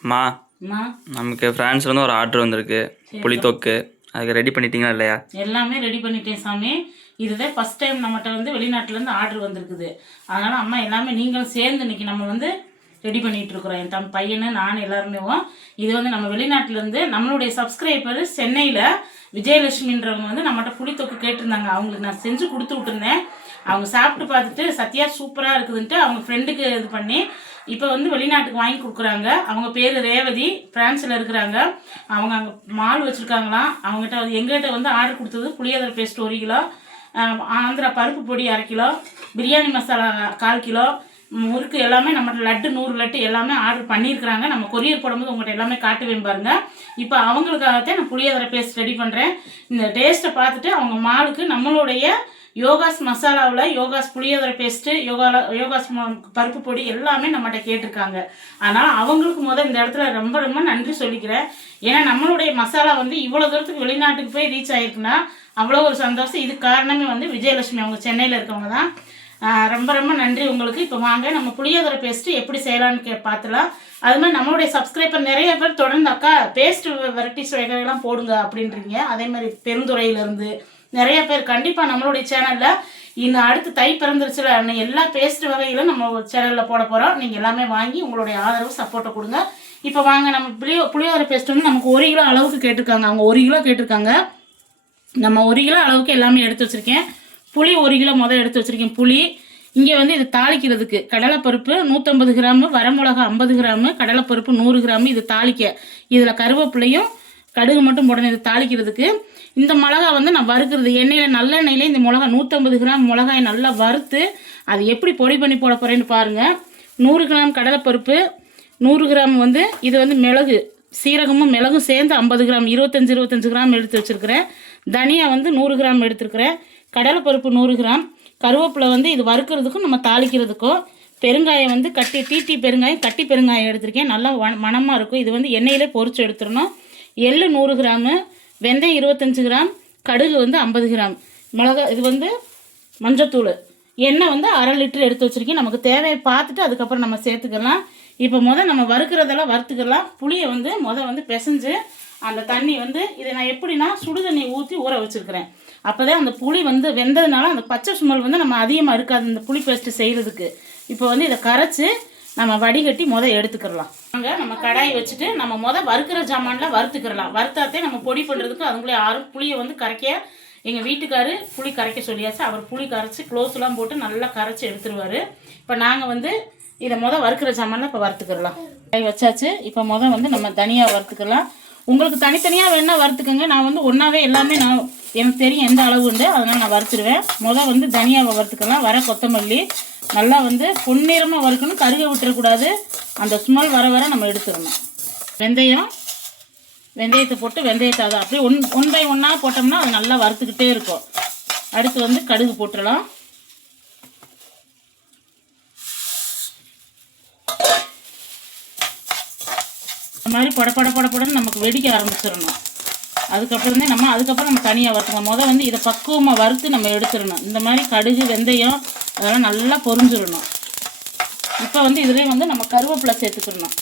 மா. நமக்கு ஃப்ரான்ஸ்லேருந்து ஒரு ஆர்டர் வந்திருக்கு. புளித்தொக்கு அதுக்கு ரெடி பண்ணிட்டீங்களா இல்லையா? எல்லாமே ரெடி பண்ணிட்டேன் சாமி. இதுதான் ஃபர்ஸ்ட் டைம் நம்மகிட்ட வந்து வெளிநாட்டுலேருந்து ஆர்டர் வந்திருக்குது. அதனால அம்மா எல்லாமே நீங்களும் சேர்ந்து இன்னைக்கு நம்ம வந்து ரெடி பண்ணிட்டு இருக்கிறோம். என் தம் பையனு நான் எல்லாருமே இது வந்து நம்ம வெளிநாட்டிலேருந்து நம்மளுடைய சப்ஸ்கிரைபர் சென்னையில் விஜயலட்சுமின்றவங்க வந்து நம்மகிட்ட புளித்தொக்கு கேட்டிருந்தாங்க. அவங்களுக்கு நான் செஞ்சு கொடுத்து விட்டுருந்தேன். அவங்க சாப்பிட்டு பார்த்துட்டு சத்யா சூப்பராக இருக்குதுன்ட்டு அவங்க ஃப்ரெண்டுக்கு இது பண்ணி இப்போ வந்து வெளிநாட்டுக்கு வாங்கி கொடுக்குறாங்க. அவங்க பேர் ரேவதி பிரான்ஸில் இருக்கிறாங்க. அவங்க அங்கே மால் வச்சுருக்காங்களாம். அவங்ககிட்ட வந்து எங்ககிட்ட வந்து ஆர்டர் கொடுத்தது புளியோதரை பேஸ்ட் ஒரு கிலோ ஆந்திரா பருப்பு பொடி அரை கிலோ பிரியாணி மசாலா கால் கிலோ முறுக்கு எல்லாமே நம்மகிட்ட லட்டு நூறு லட்டு எல்லாமே ஆர்டர் பண்ணியிருக்கிறாங்க. நம்ம கொரியர் போடும்போது உங்கள்கிட்ட எல்லாமே காட்டுவேன் பாருங்க. இப்போ அவங்களுக்காகத்தான் நான் புளியோதரை பேஸ்ட் ரெடி பண்ணுறேன் இந்த டேஸ்ட்டை பார்த்துட்டு அவங்க மாலுக்கு நம்மளுடைய யோகாஸ் மசாலாவில் யோகாஸ் புளியோதரை பேஸ்ட்டு யோகால யோகாஸ் பருப்பு பொடி எல்லாமே நம்மகிட்ட கேட்டிருக்காங்க. அதனால் அவங்களுக்கு முதல் இந்த இடத்துல ரொம்ப ரொம்ப நன்றி சொல்லிக்கிறேன். ஏன்னா நம்மளுடைய மசாலா வந்து இவ்வளோ தூரத்துக்கு வெளிநாட்டுக்கு போய் ரீச் ஆயிருக்குன்னா அவ்வளோ ஒரு சந்தோஷம். இது காரணமே வந்து விஜயலட்சுமி அவங்க சென்னையில் இருக்கவங்க தான். ரொம்ப ரொம்ப நன்றி உங்களுக்கு. இப்போ வாங்க நம்ம புளியோதரை பேஸ்ட்டு எப்படி செய்யலாம்னு கே பார்த்துலாம் அது மாதிரி நம்மளுடைய சப்ஸ்கிரைபர் நிறைய பேர் தொடர்ந்து அக்கா பேஸ்ட் வெரைட்டிஸ் வகைகள்லாம் போடுங்க அப்படின்றீங்க. அதே மாதிரி பெருந்துறையிலேருந்து நிறைய பேர் கண்டிப்பாக நம்மளுடைய சேனலில் இன்னும் அடுத்து தை பிறந்துருச்சுல அன்னை எல்லா பேஸ்ட் வகைகளும் நம்ம சேனலில் போட போகிறோம் நீங்கள் எல்லாமே வாங்கி உங்களுடைய ஆதரவு சப்போர்ட்டை கொடுங்க. இப்போ வாங்க நம்ம புளியோ புளியோதரை பேஸ்ட் வந்து நமக்கு ஒரு கிலோ அளவுக்கு கேட்டிருக்காங்க. அவங்க ஒரு கிலோ கேட்டிருக்காங்க. நம்ம ஒரு கிலோ அளவுக்கு எல்லாமே எடுத்து வச்சுருக்கேன். புளி ஒரு கிலோ முதல் எடுத்து வச்சுருக்கேன். புளி. இங்கே வந்து இது தாளிக்கிறதுக்கு கடலைப்பருப்பு நூற்றம்பது கிராமு வரமிளகா ஐம்பது கிராமு கடலைப்பருப்பு நூறு கிராமு இது தாளிக்க. இதில் கருவேப்பிலையும் கடுகு மட்டும் போடணும் இது தாளிக்கிறதுக்கு. இந்த மிளகா வந்து நான் வறுக்கிறது எண்ணெயில் நல்லெண்ணெயில இந்த மிளகா நூற்றம்பது கிராம் மிளகாயை நல்லா வறுத்து அது எப்படி பொடி பண்ணி போட போகிறேன்னு பாருங்கள் நூறு கிராம் கடலைப்பருப்பு நூறு கிராம் வந்து இது வந்து மிளகு சீரகமும் மிளகும் சேர்ந்து ஐம்பது கிராம் இருபத்தஞ்சி இருபத்தஞ்சு கிராம் எடுத்து வச்சுருக்கிறேன். தனியா வந்து நூறு கிராம் எடுத்துருக்கிறேன். கடலைப்பருப்பு நூறு கிராம். கருவேப்பிலை வந்து இது வறுக்கிறதுக்கும் நம்ம தாளிக்கிறதுக்கும். பெருங்காயம் வந்து கட்டி டீட்டி பெருங்காயம் கட்டி பெருங்காயம் எடுத்திருக்கேன். நல்லா மணமாக இருக்கும். இது வந்து எண்ணெயிலே பொறிச்சு எடுத்துடணும். எள்ளு நூறு கிராமு வெந்தயம் இருபத்தஞ்சி கிராம் கடுகு வந்து ஐம்பது கிராம். மிளகா இது வந்து மஞ்சத்தூள். எண்ணெய் வந்து அரை லிட்டர் எடுத்து வச்சுருக்கேன். நமக்கு தேவையை பார்த்துட்டு அதுக்கப்புறம் நம்ம சேர்த்துக்கலாம். இப்போ முதல் நம்ம வறுக்கிறதெல்லாம் வறுத்துக்கலாம். புளியை வந்து முதல் வந்து பிசைஞ்சு அந்த தண்ணி வந்து இதை நான் எப்படின்னா சுடு தண்ணி ஊற்றி ஊற வச்சுருக்கிறேன். அப்போ தான் அந்த புளி வந்து வெந்ததுனால அந்த பச்சை சுமல் வந்து நம்ம அதிகமாக இருக்காது. இந்த புளி பேஸ்ட்டு செய்கிறதுக்கு இப்போ வந்து இதை கரைச்சி நம்ம வடிகட்டி முத எடுத்துக்கிடலாம் அங்கே நம்ம கடாய் வச்சுட்டு நம்ம முத வறுக்கிற ஜாமான்ல வறுத்துக்கிடலாம் வறுத்தாத்தே நம்ம பொடி பண்ணுறதுக்கு அதுக்குள்ளே ஆறு புளியை வந்து கரைக்க எங்கள் வீட்டுக்காரு புளி கரைக்க சொல்லியாச்சு. அவர் புளி கரைச்சி க்ளோஸ்லாம் போட்டு நல்லா கரைச்சி எடுத்துருவாரு. இப்போ நாங்கள் வந்து இதை முத வறுக்கிற ஜாமான்ல இப்போ வறுத்துக்கிடலாம் கடாய் வச்சாச்சு. இப்போ முத வந்து நம்ம தனியாக வறுத்துக்கலாம். உங்களுக்கு தனித்தனியாக வேணால் வறுத்துக்கோங்க. நான் வந்து ஒன்றாவே எல்லாமே நான் எனக்கு தெரியும் எந்த அளவு உண்டு அதனால் நான் வறுத்துருவேன். முதல் வந்து தனியாவை வறுத்துக்கலாம். வர கொத்தமல்லி நல்லா வந்து பொன்னிறமாக வறுக்கணும். கருக விட்டுறக்கூடாது. அந்த ஸ்மெல் வர வர நம்ம எடுத்துடணும். வெந்தயம் வெந்தயத்தை போட்டு வெந்தயத்தை அதை அப்படியே ஒன் ஒன் பை ஒன்னாக போட்டோம்னா அது நல்லா வறுத்துக்கிட்டே இருக்கும். அடுத்து வந்து கடுகு போட்டுடலாம். இந்த மாதிரி படப்பட படப்படன்னு நமக்கு வெடிக்க ஆரம்பிச்சிடணும். அதுக்கப்புறம் தான் நம்ம அதுக்கப்புறம் நம்ம தனியாக வறுத்துக்கலாம். முதல் வந்து இதை பக்குவமாக வறுத்து நம்ம எடுத்துடணும். இந்த மாதிரி கடுகு வெந்தயம் அதெல்லாம் நல்லா பொரிஞ்சிடணும். இப்போ வந்து இதுலேயும் வந்து நம்ம கருவேப்பிலை சேர்த்துக்கிடணும்.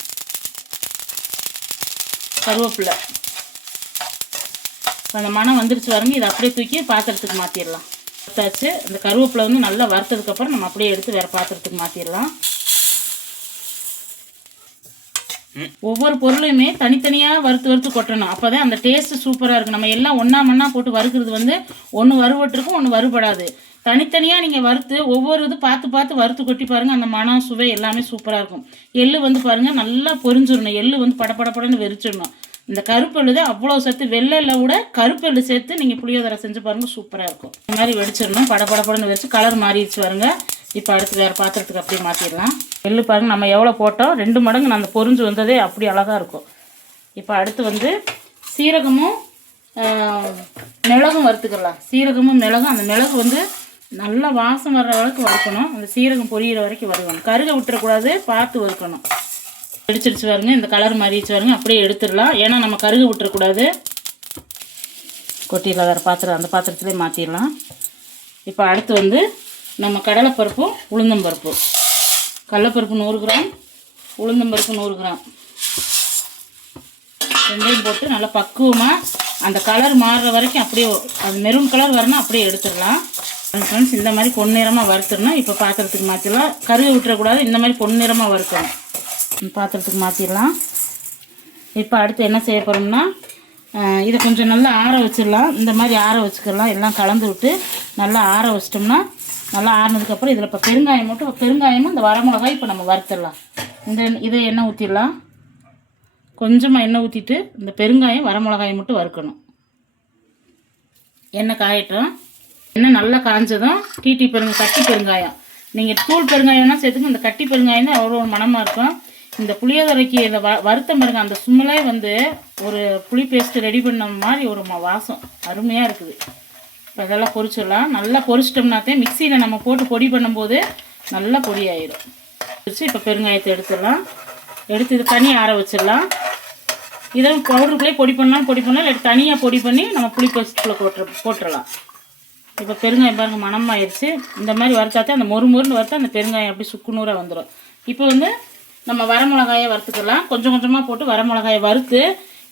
கருவேப்பிலை. இப்போ அந்த மனம் வந்துருச்சு வரங்க இதை அப்படியே தூக்கி பாத்திரத்துக்கு மாற்றிடலாம் வறுத்தாச்சு. அந்த கருவேப்பிலை வந்து நல்லா வறுத்ததுக்கப்புறம் நம்ம அப்படியே எடுத்து வேறு பாத்திரத்துக்கு மாற்றிடலாம் ஒவ்வொரு பொருளையுமே தனித்தனியாக வறுத்து வறுத்து கொட்டணும். அப்போ தான் அந்த டேஸ்ட்டு சூப்பராக இருக்கும். நம்ம எல்லாம் ஒன்றா மண்ணா போட்டு வறுக்கிறது வந்து ஒன்று வறுபட்டிருக்கும் ஒன்று வறுபடாது. தனித்தனியாக நீங்கள் வறுத்து ஒவ்வொரு இது பார்த்து பார்த்து வறுத்து கொட்டி பாருங்கள் அந்த மனம் சுவை எல்லாமே சூப்பராக இருக்கும். எள்ளு வந்து பாருங்கள் நல்லா பொரிஞ்சிடணும். எள்ளு வந்து படபடபடன்னு வெறிச்சிடணும். இந்த கருப்பெள்ளு தான் அவ்வளோ சத்து. வெள்ளையில் விட கருப்பெள்ளு சேர்த்து நீங்கள் புளியோதரை செஞ்சு பாருங்கள் சூப்பராக இருக்கும். இந்த மாதிரி வெடிச்சிடணும். படபடபடன்னு வெடிச்சு கலர் மாறிடுச்சு பாருங்கள் இப்போ அடுத்து வேறு பாத்திரத்துக்கு அப்படியே மாற்றிடலாம் எள்ளு பாருங்கள் நம்ம எவ்வளோ போட்டோம்? ரெண்டு மடங்கு அந்த பொரிஞ்சு வந்ததே அப்படி அழகாக இருக்கும். இப்போ அடுத்து வந்து சீரகமும் மிளகும் வறுத்துக்கலாம். சீரகமும் மிளகும் அந்த மிளகு வந்து நல்லா வாசம் வர்ற அளவுக்கு வறுக்கணும். அந்த சீரகம் பொரியிற வரைக்கும் வறுக்கணும். கருக விட்டுறக்கூடாது பார்த்து வறுக்கணும். வெடிச்சிருச்சு பாருங்க இந்த கலர் மாறிடுச்சு பாருங்க அப்படியே எடுத்துடலாம். ஏன்னா நம்ம கருக விட்டுறக்கூடாது. கொட்டிடலாம் வேறு பாத்திரம் அந்த பாத்திரத்துலேயே மாற்றிடலாம் இப்போ அடுத்து வந்து நம்ம கடலைப்பருப்பும் உளுந்தம்பருப்பு. கடலைப்பருப்பு நூறு கிராம் உளுந்தம்பருப்பு நூறு கிராம். ரெண்டையும் போட்டு நல்லா பக்குவமாக அந்த கலர் மாறுற வரைக்கும் அப்படியே அது மெரூன் கலர் வரணும் அப்படியே எடுத்துடலாம். ஃப்ரெண்ட்ஸ் இந்த மாதிரி பொன்னிறமாக வறுத்துடணும். இப்போ பாத்திரத்துக்கு மாற்றிடலாம் கருவி விட்டுறக்கூடாது. இந்த மாதிரி பொன்னிறமாக வறுக்கணும். பாத்திரத்துக்கு மாற்றிடலாம் இப்போ அடுத்து என்ன செய்ய போகிறோம்னா இதை கொஞ்சம் நல்லா ஆற வச்சிடலாம். இந்த மாதிரி ஆற வச்சுக்கலாம். எல்லாம் கலந்து விட்டு நல்லா ஆற வச்சிட்டோம்னா நல்லா ஆறினதுக்கப்புறம் இதில் இப்போ பெருங்காயம் மட்டும் பெருங்காயமும் இந்த வரமிளகாய் இப்போ நம்ம வறுத்துடலாம். இந்த இதை எண்ணெய் ஊற்றிடலாம். கொஞ்சமாக எண்ணெய் ஊற்றிட்டு இந்த பெருங்காயம் வரமிளகாயை மட்டும் வறுக்கணும். எண்ணெய் காயட்டும். எண்ணெய் நல்லா காஞ்சதும் டீட்டி பெருங்க கட்டி பெருங்காயம். நீங்கள் தூள் பெருங்காயம்னா சேர்த்துங்க இந்த கட்டி பெருங்காயம் தான் அவ்வளோ மனமாக இருக்கும். இந்த புளியோதரைக்கு இந்த வ வருத்தம் பாருங்க அந்த சும்மலே வந்து ஒரு புளி பேஸ்ட்டு ரெடி பண்ண மாதிரி ஒரு வாசம். அருமையாக இருக்குது. இப்போ இதெல்லாம் பொரிச்சிடலாம். நல்லா பொரிச்சிட்டோம்னாத்தே மிக்சியில் நம்ம போட்டு பொடி பண்ணும்போது நல்லா பொடி ஆயிடும் வச்சு இப்போ பெருங்காயத்தை எடுத்துடலாம். எடுத்து இது தனி ஆற வச்சிடலாம். இதை பவுடருக்குள்ளே பொடி பண்ணாலும் பொடி பண்ணால் இல்லை தனியாக பொடி பண்ணி நம்ம புளி பேஸ்ட்டுக்குள்ளே போட்டு போட்டுடலாம். இப்போ பெருங்காயம் பாருங்கள் மணமாயிருச்சு. இந்த மாதிரி வறுத்தாத்தே அந்த மொறு மொறுன்னு வறுத்தா அந்த பெருங்காயம் அப்படி சுக்குநூறாக வந்துடும் இப்போ வந்து நம்ம வரமிளகாயை வறுத்துக்கலாம். கொஞ்சம் கொஞ்சமாக போட்டு வரமிளகாயை வறுத்து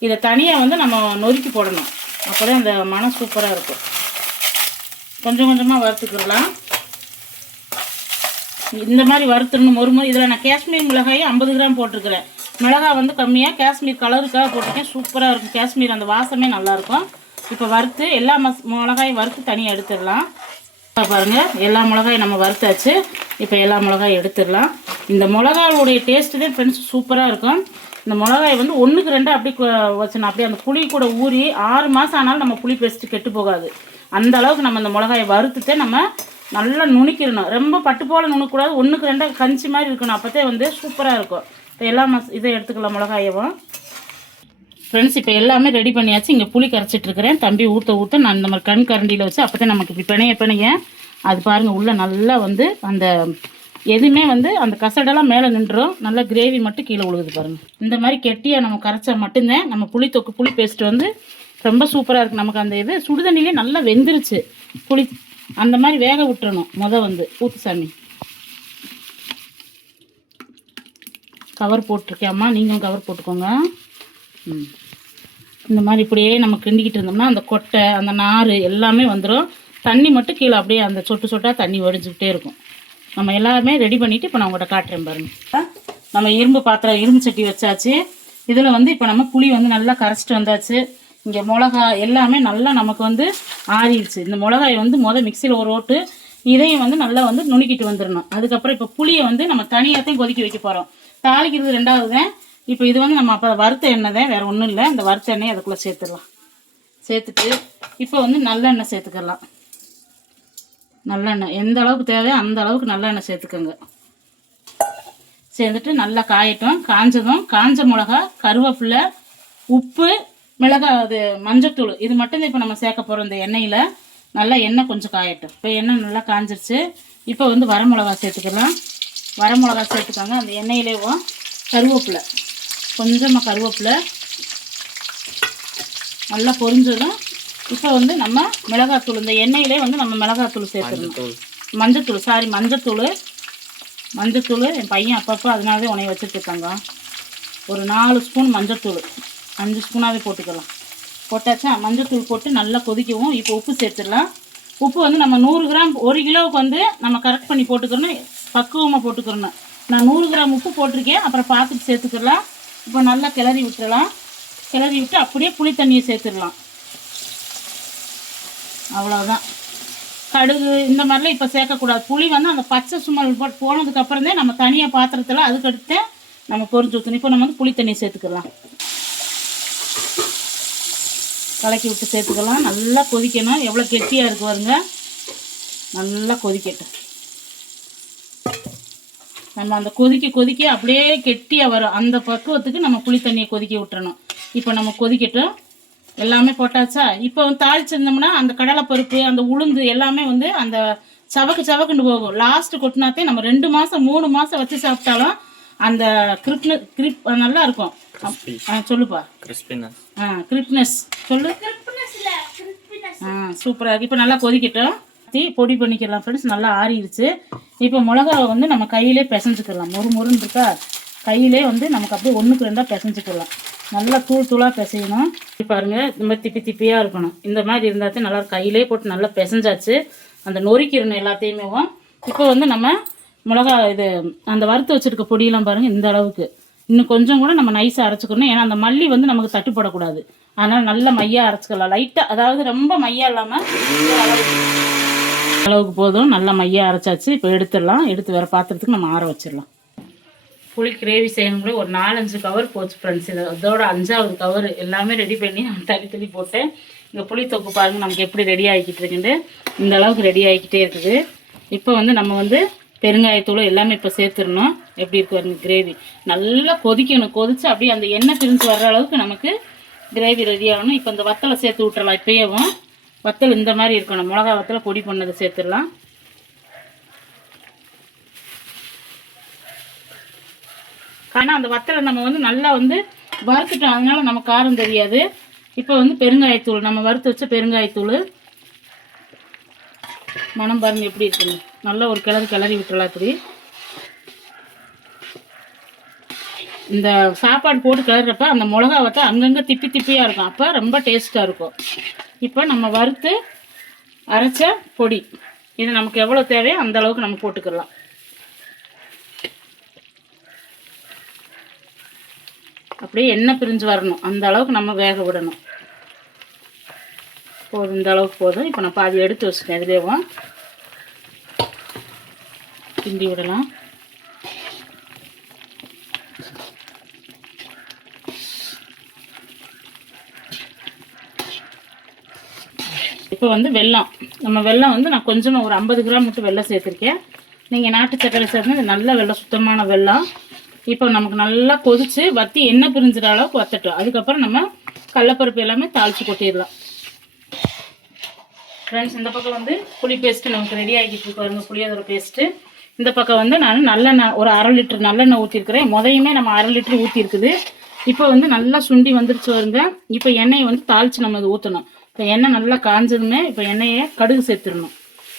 இதை தனியாக வந்து நம்ம நொறுக்கி போடணும். அப்போ தான் அந்த மனம் சூப்பராக இருக்கும். கொஞ்சம் கொஞ்சமாக வறுத்துக்கிடலாம் இந்த மாதிரி வறுத்துடணும். ஒரு முறை இதில் நான் காஷ்மீர் மிளகாயை ஐம்பது கிராம் போட்டிருக்கிறேன். மிளகாய் வந்து கம்மியாக காஷ்மீர் கலருக்காக போட்டிருக்கேன். சூப்பராக இருக்கும். காஷ்மீர் அந்த வாசமே நல்லாயிருக்கும் இப்போ வறுத்து எல்லா மஸ் மிளகாயும் வறுத்து தனியாக எடுத்துடலாம். இப்போ எல்லா மிளகாயும் நம்ம வறுத்தாச்சு. இப்போ எல்லா மிளகாயும் எடுத்துடலாம். இந்த மிளகாயோடைய டேஸ்ட்டு தான் ஃப்ரெண்ட்ஸ் சூப்பராக இருக்கும். இந்த மிளகாய் வந்து ஒன்றுக்கு ரெண்டு அப்படி வச்சுனா அப்படியே அந்த புளி கூட ஊறி ஆறு மாதம் ஆனாலும் நம்ம புளி பேஸ்ட்டு கெட்டு போகாது. அந்த அளவுக்கு நம்ம அந்த மிளகாயை வறுத்துட்டு நம்ம நல்லா நுணுக்கிடணும். ரொம்ப பட்டு போல் நுணுக்கூடாது ஒன்றுக்கு ரெண்டாக கஞ்சி மாதிரி இருக்கணும். அப்போதே வந்து சூப்பராக இருக்கும். இப்போ எல்லா மஸ் இதை எடுத்துக்கலாம் மிளகாயவும் ஃப்ரெண்ட்ஸ் இப்போ எல்லாமே ரெடி பண்ணியாச்சு. இங்கே புளி கரைச்சிட்டு இருக்கிறேன். தம்பி ஊற்ற ஊற்ற நான் இந்த மாதிரி கண் கரண்டியில் வச்சு அப்போ தான் நமக்கு இப்படி பிணைய பிணைய அது பாருங்கள் உள்ளே நல்லா வந்து அந்த எதுவுமே வந்து அந்த கசடெல்லாம் மேலே நின்றுடும் நல்லா கிரேவி மட்டும் கீழே விழுகுது பாருங்கள் இந்த மாதிரி கெட்டியாக நம்ம கரைச்சா மட்டும்தான் நம்ம புளி தொக்கு புளி பேஸ்ட் வந்து ரொம்ப சூப்பராக இருக்குது நமக்கு அந்த இது சுடுதண்ணிலே நல்லா வெந்துருச்சு. புளி அந்த மாதிரி வேக விட்டுறணும். முத வந்து ஊத்துசாமி. கவர் போட்டிருக்கேம்மா நீங்களும் கவர் போட்டுக்கோங்க. ம். இந்த மாதிரி இப்படியே நம்ம கிண்டிக்கிட்டு இருந்தோம்னா அந்த கொட்டை அந்த நார் எல்லாமே வந்துடும் தண்ணி மட்டும் கீழே அப்படியே அந்த சொட்டு சொட்டாக தண்ணி வடிஞ்சுக்கிட்டே இருக்கும். நம்ம எல்லாமே ரெடி பண்ணிவிட்டு இப்போ நான் உங்கள்கிட்ட காட்டுறேன் பாருங்க. நம்ம இரும்பு பாத்திரம் இரும்பு சட்டி வச்சாச்சு. இதில் வந்து இப்போ நம்ம புளி வந்து நல்லா கரைச்சிட்டு வந்தாச்சு. இங்கே மிளகா எல்லாமே நல்லா நமக்கு வந்து ஆறிடுச்சு. இந்த மிளகாயை வந்து மொதல் மிக்சியில் ஒரு ஓட்டு இதையும் வந்து நல்லா வந்து நுணுக்கிட்டு வந்துடணும் அதுக்கப்புறம் இப்போ புளியை வந்து நம்ம தனியாகத்தையும் கொதிக்க வைக்க போகிறோம் தாளிக்கிறது ரெண்டாவது தான் இப்போ இது வந்து நம்ம அப்போ வறுத்த எண்ணெய் தான் வேறு ஒன்றும் இல்லை. இந்த வறுத்த எண்ணெய் அதுக்குள்ளே சேர்த்துடலாம். சேர்த்துட்டு இப்போ வந்து நல்லெண்ணெய் சேர்த்துக்கலாம். நல்லெண்ணெய். எந்த அளவுக்கு தேவையோ அந்த அளவுக்கு நல்லெண்ணெய் சேர்த்துக்கோங்க. சேர்ந்துட்டு நல்லா காயட்டும். காஞ்சதும் காஞ்ச மிளகா கருவேப்பிலை உப்பு மிளகாய் அது மஞ்சத்தூள் இது மட்டும்தான் இப்போ நம்ம சேர்க்க போகிறோம் இந்த எண்ணெயில். நல்லா எண்ணெய் கொஞ்சம் காயட்டும். இப்போ எண்ணெய் நல்லா காஞ்சிருச்சு. இப்போ வந்து வரமிளகா சேர்த்துக்கலாம். வரமிளகா சேர்த்துக்கோங்க. அந்த எண்ணெயிலேயும் கருவேப்பிலை. கொஞ்சமாக கருவேப்பிலை. நல்லா பொரிஞ்சதும் இப்போ வந்து நம்ம மிளகாத்தூள் இந்த எண்ணெயிலே வந்து நம்ம மிளகாத்தூள் சேர்த்துக்கணும் தூள் மஞ்சத்தூள் சாரி மஞ்சத்தூள். மஞ்சத்தூள் என் பையன் அப்பப்போ அதனாலே உனைய வச்சுருக்காங்க ஒரு நாலு ஸ்பூன் மஞ்சத்தூள். அஞ்சு ஸ்பூனாகவே போட்டுக்கலாம். போட்டாச்சா? மஞ்சத்தூள் போட்டு நல்லா கொதிக்கவும். இப்போ உப்பு சேர்த்துடலாம். உப்பு வந்து நம்ம நூறு கிராம் ஒரு கிலோவுக்கு வந்து நம்ம கரெக்ட் பண்ணி போட்டுக்கணும் பக்குவமாக போட்டுக்கிறணும் நான் நூறு கிராம் உப்பு போட்டிருக்கேன். அப்புறம் பார்த்துட்டு சேர்த்துக்கலாம். இப்போ நல்லா கிளறி விட்டுடலாம். கிளறி விட்டு அப்படியே புளி தண்ணியை சேர்த்துடலாம். அவ்வளோதான் கடுகு இந்த மாதிரிலாம் இப்போ சேர்க்கக்கூடாது. புளி வந்து அந்த பச்சை சுமல் போட்டு போனதுக்கு தான் நம்ம தனியாக பாத்திரத்தில் அதுக்கடுத்து நம்ம பொரிஞ்சு ஊற்றணும் இப்போ நம்ம வந்து புளி தண்ணியை சேர்த்துக்கலாம். கலக்கி விட்டு சேர்த்துக்கலாம். நல்லா கொதிக்கணும். எவ்வளோ கெட்டியாக இருக்கு பாருங்க. நல்லா கொதிக்கட்டும். நம்ம அந்த கொதிக்க கொதிக்க அப்படியே கெட்டியாக வரும். அந்த பக்குவத்துக்கு நம்ம புளி தண்ணியை கொதிக்க விட்டுறணும். இப்போ நம்ம கொதிக்கட்டும். எல்லாமே போட்டாச்சா? இப்போ வந்து தாளிச்சிருந்தோம்னா அந்த கடலைப்பருப்பு அந்த உளுந்து எல்லாமே வந்து அந்த சவக்கு சவக்குன்னு போகும். லாஸ்ட்டு கொட்டினாத்தே நம்ம ரெண்டு மாதம் மூணு மாதம் வச்சு சாப்பிட்டாலும் அந்த கிரிப்னு கிரிப் நல்லா இருக்கும் ஆ சொல்லுப்பா. கிறிஸ்பினஸ். ஆ கிரிப்னஸ் சொல்லு. ஆ சூப்பராக இருக்கு. இப்போ நல்லா கொதிக்கட்டும். தீ பொடி பண்ணிக்கலாம் ஃப்ரெண்ட்ஸ் நல்லா ஆறிடுச்சு இப்போ மிளகாவை வந்து நம்ம கையிலே பிசைஞ்சுக்கலாம். மொறு மொறுன்னு இருக்கா? கையிலே வந்து நமக்கு அப்படியே ஒன்றுக்கு ரெண்டாக பிசைஞ்சுக்கலாம். நல்லா தூள் தூளாக பிசையணும். இப்ப பாருங்க இந்த மாதிரி திப்பி திப்பியாக இருக்கணும். இந்த மாதிரி இருந்தால் தான் நல்லா கையிலே போட்டு நல்லா பிசைஞ்சாச்சு. அந்த நொறுக்கிடணும் எல்லாத்தையுமே. இப்போ வந்து நம்ம மிளகா இது அந்த வறுத்து வச்சுருக்க பொடியெல்லாம் பாருங்கள் இந்த அளவுக்கு. இன்னும் கொஞ்சம் கூட நம்ம நைஸாக அரைச்சிக்கணும். ஏன்னா அந்த மல்லி வந்து நமக்கு தட்டுப்படக்கூடாது அதனால் நல்ல மையாக அரைச்சிக்கலாம். லைட்டாக அதாவது ரொம்ப மையாக இல்லாமல் அளவுக்கு போதும். நல்லா மையாக அரைச்சாச்சு. இப்போ எடுத்துடலாம். எடுத்து வேறு பாத்திரத்துக்கு நம்ம ஆற வச்சிடலாம். புளி கிரேவி செய்யணுங்களே ஒரு நாலஞ்சு கவர் போச்சு ஃப்ரெண்ட்ஸ் இது அதோட அஞ்சாவது கவர் எல்லாமே ரெடி பண்ணி நான் தள்ளி தள்ளி போட்டேன். இங்கே புளி தொக்கு பாருங்கள் நமக்கு எப்படி ரெடி ஆகிக்கிட்டு இருக்குன்னு. இந்த அளவுக்கு ரெடி ஆகிக்கிட்டே இருக்குது. இப்போ வந்து நம்ம வந்து பெருங்காயத்தூள் எல்லாமே இப்போ சேர்த்துடணும். எப்படி இருக்கு அந்த கிரேவி நல்லா கொதிக்கணும். கொதித்து அப்படியே அந்த எண்ணெய் பிரிஞ்சு வர்ற அளவுக்கு நமக்கு கிரேவி ரெடி ஆகணும். இப்போ இந்த வத்தலை சேர்த்து விட்டுறலாம் இப்போயேவும் வத்தல் இந்த மாதிரி இருக்கணும். மிளகா வத்தலை பொடி பண்ணதை சேர்த்துடலாம். ஆனால் அந்த வத்தலை நம்ம வந்து நல்லா வந்து வறுத்துட்டோம். அதனால நமக்கு காரம் தெரியாது. இப்போ வந்து பெருங்காயத்தூள். நம்ம வறுத்து வச்ச பெருங்காயத்தூள் மனம் பாருங்க எப்படி இருக்குங்க நல்லா ஒரு கிளறு கிளறி விட்டுறலாம் இப்படி. இந்த சாப்பாடு போட்டு கிளறப்ப அந்த மிளகா வத்த அங்கங்கே திப்பி திப்பியாக இருக்கும். அப்போ ரொம்ப டேஸ்ட்டாக இருக்கும். இப்போ நம்ம வறுத்து அரைச்ச பொடி. இது நமக்கு எவ்வளோ தேவையோ அந்த அளவுக்கு நம்ம போட்டுக்கலாம். அப்படியே எண்ணெய் பிரிஞ்சு வரணும். அந்த அளவுக்கு நம்ம வேக விடணும். போதும் இந்த அளவுக்கு போதும். இப்போ நான் பாதி எடுத்து வச்சுட்டேன் இதுலேயும் கிண்டி விடலாம். இப்போ வந்து வெல்லம். நம்ம வெல்லம் வந்து நான் கொஞ்சமாக ஒரு ஐம்பது கிராம் மட்டும் வெல்லம் சேர்த்துருக்கேன். நீங்கள் நாட்டு சர்க்கரை சேர்த்து நல்ல வெல்லம் சுத்தமான வெல்லம். இப்போ நமக்கு நல்லா கொதித்து வத்தி எண்ணெய் பிரிஞ்சுற அளவுக்கு வத்தட்டும். அதுக்கப்புறம் நம்ம கடலப்பருப்பு எல்லாமே தாளித்து கொட்டிடலாம். ஃப்ரெண்ட்ஸ் இந்த பக்கம் வந்து புளி பேஸ்ட்டு நமக்கு ரெடி ஆகிட்டு இருக்கு பாருங்க புளியோதரை பேஸ்ட்டு இந்த பக்கம் வந்து நான் நல்லெண்ணெய் ஒரு அரை லிட்டர் நல்லெண்ணெய் ஊற்றிருக்கிறேன் முதையுமே நம்ம அரை லிட்டர் ஊற்றிருக்குது இப்போ வந்து நல்லா சுண்டி வந்துருச்சு வருங்க இப்போ எண்ணெயை வந்து தாளித்து நம்ம இது ஊற்றணும் இப்போ எண்ணெய் நல்லா காஞ்சதுமே இப்போ எண்ணெயை கடுகு சேர்த்துடணும்.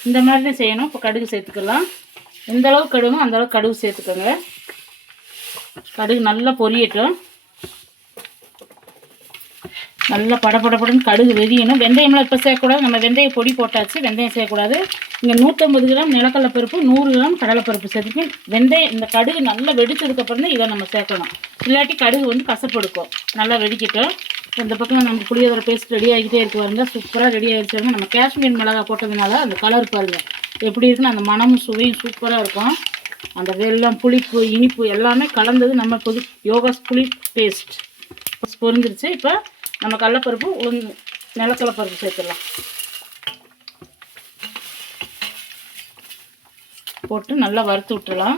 இந்த மாதிரி தான் செய்யணும். இப்போ கடுகு சேர்த்துக்கலாம். எந்த அளவுக்கு கடுகும் அந்தளவுக்கு கடுகு சேர்த்துக்கோங்க. கடுகு நல்லா பொரியட்டும். நல்லா படப்படப்படன்னு கடுகு வெடியணும். வெந்தயம்லாம் இப்போ சேர்க்கக்கூடாது நம்ம வெந்தய பொடி போட்டாச்சு. வெந்தயம் சேர்க்கக்கூடாது இங்கே நூற்றம்பது கிராம் நிலக்கடலை பருப்பு நூறு கிராம் கடலைப்பருப்பு சேர்த்துக்கு வெந்தயம் இந்த கடுகு நல்லா வெடிச்சதுக்கப்புறம் தான் இதை நம்ம சேர்க்கணும். இல்லாட்டி கடுகு வந்து கசப்படுக்கும். நல்லா வெடிக்கட்டும் இந்த பக்கம் நம்ம புளியோதரை பேஸ்ட் ரெடி ஆகிட்டே இருக்கு பாருங்க. சூப்பராக ரெடி ஆகிடுச்சு நம்ம காஷ்மீர் மிளகா போட்டதுனால அந்த கலர் பாருங்கள் எப்படி இருக்குன்னு அந்த மனமும் சுவையும் சூப்பராக இருக்கும். அந்த வெள்ளம் புளிப்பு இனிப்பு எல்லாமே கலந்தது நம்ம புது யோகா புளி பேஸ்ட் பொரிஞ்சிருச்சு? இப்போ நம்ம கடலப்பருப்பு உளுந்து நிலக்கடலப்பருப்பு சேர்த்துடலாம். போட்டு நல்லா வறுத்து விட்டுடலாம்.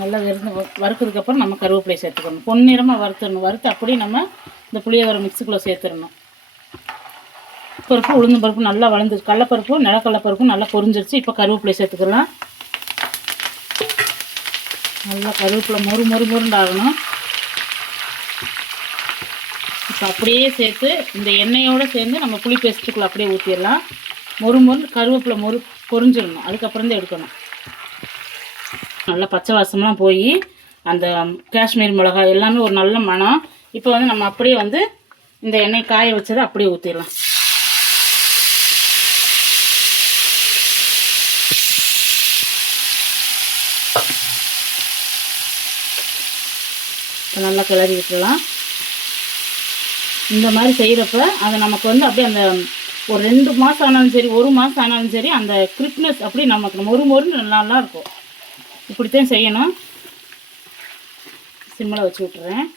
நல்லா வெறுந்து வறுக்கிறதுக்கப்புறம் நம்ம கருவேப்பிலை சேர்த்துக்கணும். பொன்னிறமாக வறுத்துடணும். வறுத்து அப்படியே நம்ம இந்த புளியோதரை மிக்ஸுக்குள்ளே சேர்த்துடணும். பருப்பு உளுந்து பருப்பு நல்லா வளர்ந்துருச்சு கடலப்பருப்பு நிலக்கடலைப்பருப்பு நல்லா பொரிஞ்சிருச்சு. இப்போ கருவேப்பிலை சேர்த்துக்கலாம். நல்லா கருவேப்பிலை மொறு மொறு மொறுண்டு ஆகணும். இப்போ அப்படியே சேர்த்து இந்த எண்ணெயோடு சேர்ந்து நம்ம புளி பேஸ்ட்டுக்குள்ளே அப்படியே ஊற்றிடலாம் மொறு மொறு கருவேப்பிலை மொறு பொறிஞ்சிடணும். அதுக்கப்புறம் தான் எடுக்கணும். நல்லா பச்சை வாசம்லாம் போய் அந்த காஷ்மீர் மிளகாய் எல்லாமே ஒரு நல்ல மணம். இப்போ வந்து நம்ம அப்படியே வந்து இந்த எண்ணெய் காய வச்சதை அப்படியே ஊற்றிடலாம் நல்லா கிளறி விட்டுடலாம். இந்த மாதிரி செய்கிறப்ப அதை நமக்கு வந்து அப்படியே அந்த ஒரு ரெண்டு மாதம் ஆனாலும் சரி ஒரு மாதம் ஆனாலும் சரி அந்த கிரிப்னஸ் அப்படி நமக்கு மொறு மொறுன்னு நல்லா இருக்கும். இப்படித்தான் செய்யணும். சிம்மில் வச்சு விட்டுறேன்.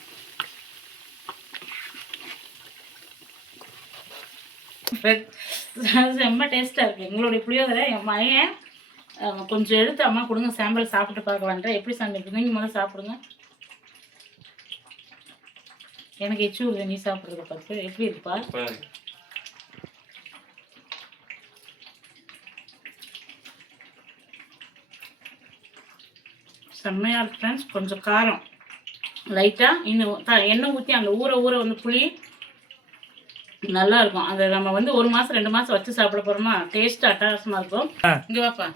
ரொம்ப டேஸ்ட்டாக இருக்குது எங்களுடைய புளியோதரை என் மகன் கொஞ்சம் எடுத்து அம்மா கொடுங்க சாம்பிள் சாப்பிட்டு பார்க்கலான்ற எப்படி சாப்பிட்டு நீங்கள் முதல்ல சாப்பிடுங்க. எனக்கு எச்சு வருது நீ சாப்பிட்றத பார்த்து. எப்படி இருக்குப்பா செம்மையாக இருக்கு. ஃப்ரெண்ட்ஸ் கொஞ்சம் காரம். லைட்டாக இன்னும் த- எண்ணெய் ஊற்றி அந்த ஊற ஊற வந்து புளி நல்லா இருக்கும். அதை நம்ம வந்து ஒரு மாதம் ரெண்டு மாதம் வச்சு சாப்பிட போகிறோமா டேஸ்ட் அட்டகாசமாக இருக்கும். இங்கே வாப்பா.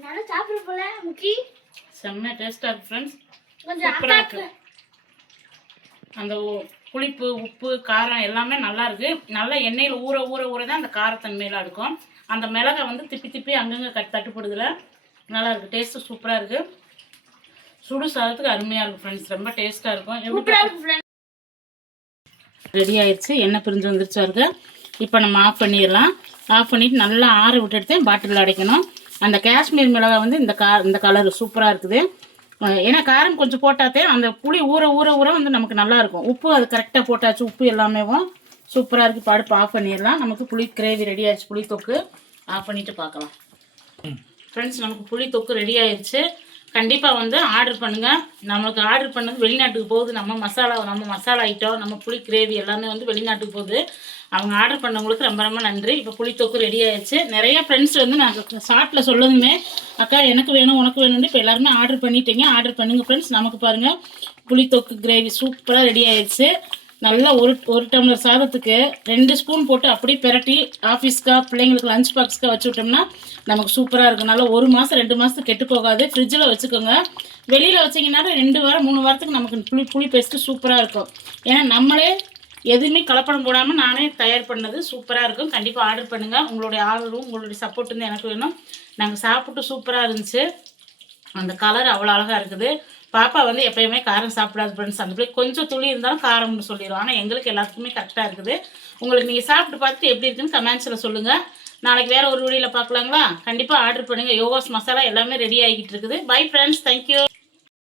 நல்லா சாப்பிட போல முக்கி. செம்ம டேஸ்ட்டாக இருக்கு ஃப்ரெண்ட்ஸ் கொஞ்சம் சூப்பராக இருக்கு. அந்த புளிப்பு உப்பு காரம் எல்லாமே நல்லா இருக்கு. நல்லா எண்ணெயில் ஊற ஊற ஊற தான் அந்த காரத்தன்மையெல்லாம் இருக்கும். அந்த மிளகை வந்து திப்பி திப்பி அங்கங்கே கட் தட்டுப்படுதுல. நல்லா இருக்கு. டேஸ்ட்டு சூப்பராக இருக்கு. சுடு சாதத்துக்கு அருமையாக இருக்கும் ஃப்ரெண்ட்ஸ் ரொம்ப டேஸ்ட்டாக இருக்கும். ரெடி ஆயிடுச்சு எண்ணெய் பிரிஞ்சு வந்துருச்சு இருக்கு. இப்போ நம்ம ஆஃப் பண்ணிடலாம். ஆஃப் பண்ணிட்டு நல்லா ஆற விட்டுட்டு பாட்டிலில் அடைக்கணும். அந்த காஷ்மீர் மிளகாய் வந்து இந்த கா இந்த கலர் சூப்பராக இருக்குது. ஏன்னா காரம் கொஞ்சம் போட்டாத்தே அந்த புளி ஊற ஊற ஊற வந்து நமக்கு நல்லா இருக்கும். உப்பு அது கரெக்டாக போட்டாச்சு உப்பு எல்லாமேவும் சூப்பராக இருக்குது படுப்பு ஆஃப் பண்ணிடலாம். நமக்கு புளி கிரேவி ரெடி ஆயிடுச்சு. புளி தொக்கு ஆஃப் பண்ணிட்டு பார்க்கலாம். ஃப்ரெண்ட்ஸ் நமக்கு புளி தொக்கு ரெடி ஆயிடுச்சு. கண்டிப்பாக வந்து ஆர்டர் பண்ணுங்கள் நம்மளுக்கு ஆர்டர் பண்ணது வெளிநாட்டுக்கு போகுது. நம்ம மசாலா நம்ம மசாலா ஐட்டம் நம்ம புளி கிரேவி எல்லாமே வந்து வெளிநாட்டுக்கு போகுது. அவங்க ஆர்டர் பண்ணவங்களுக்கு ரொம்ப ரொம்ப நன்றி. இப்போ புளி தொக்கு ரெடி ஆயிடுச்சு. நிறைய ஃப்ரெண்ட்ஸ் வந்து நான் ஷார்ட்டில் சொல்லதுமே அக்கா எனக்கு வேணும் உனக்கு வேணும்னு இப்போ எல்லாருமே ஆர்டர் பண்ணிட்டீங்க. ஆர்டர் பண்ணுங்கள் ஃப்ரெண்ட்ஸ் நமக்கு பாருங்கள் புளி தொக்கு கிரேவி சூப்பராக ரெடி ஆயிடுச்சு. நல்லா ஒரு ஒரு டம்ளர் சாதத்துக்கு ரெண்டு ஸ்பூன் போட்டு அப்படியே பெரட்டி ஆஃபீஸ்க்கா பிள்ளைங்களுக்கு லஞ்ச் பாக்ஸ்க்காக வச்சு விட்டோம்னா நமக்கு சூப்பராக இருக்கும். நல்லா ஒரு மாதம் ரெண்டு மாதத்துக்கு கெட்டு போகாது. ஃப்ரிட்ஜில் வச்சுக்கோங்க. வெளியில் வச்சிங்கன்னா ரெண்டு வாரம் மூணு வாரத்துக்கு நமக்கு புளி புளி பேஸ்ட்டு சூப்பராக இருக்கும். ஏன்னா நம்மளே எதுவுமே கலப்படம் போடாமல் நானே தயார் பண்ணது சூப்பராக இருக்கும். கண்டிப்பாக ஆர்டர் பண்ணுங்கள் உங்களுடைய ஆர்டரும் உங்களுடைய சப்போர்ட் வந்து எனக்கு வேணும். நாங்கள் சாப்பிட்டு சூப்பராக இருந்துச்சு. அந்த கலர் அவ்வளோ அழகாக இருக்குது. பாப்பா வந்து எப்பயுமே காரம் சாப்பிடாது ஃப்ரெண்ட்ஸ் அந்த பிள்ளை கொஞ்சம் துளி இருந்தாலும் காரம்னு சொல்லிடுவோம் ஆனால் எங்களுக்கு எல்லாத்துக்குமே கரெக்டாக இருக்குது. உங்களுக்கு நீங்கள் சாப்பிட்டு பார்த்துட்டு எப்படி இருக்குன்னு கமெண்ட்ஸில் சொல்லுங்கள் நாளைக்கு வேறு ஒரு வீடியோவில் பார்க்கலாங்களா? கண்டிப்பாக ஆர்டர் பண்ணுங்கள் யோகாஸ் மசாலா எல்லாமே ரெடி ஆகிட்டு இருக்குது. Bye friends thank you